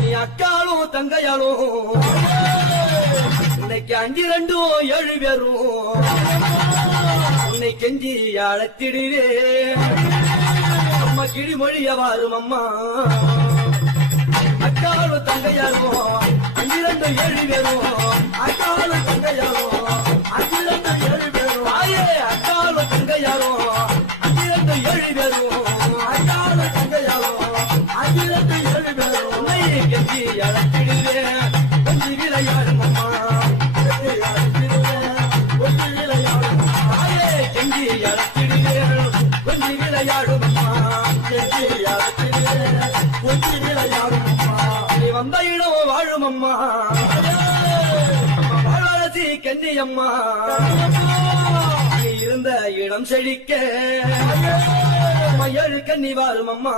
நீ அக்காலும் தங்கையாலும் இன்னைக்கு 5 2 7 பேரும் உன்னை கெஞ்சி அழைத்திடுவே அம்மா கிழிமொழிய வாரும் அம்மா அக்காலும் தங்கையாலும் 5 2 7 பேரும் அக்காலும் தங்கையாலும் 5 2 7 பேரும் ஆயே அக்காலும் தங்கையாலும் 5 2 7 பேரும் அக்காலும் தங்கையாலும் 5 2 7 பேரும் உன்னை கெஞ்சி அழைத்திடுவே கொஞ்சி விளையாடும் அம்மா கொஞ்சி விளையாடும் நீ வந்த இடம் வாழும் அம்மா வாழரசி கன்னி அம்மா நீ இருந்த இடம் செழிக்க 7 கன்னி வாழும் அம்மா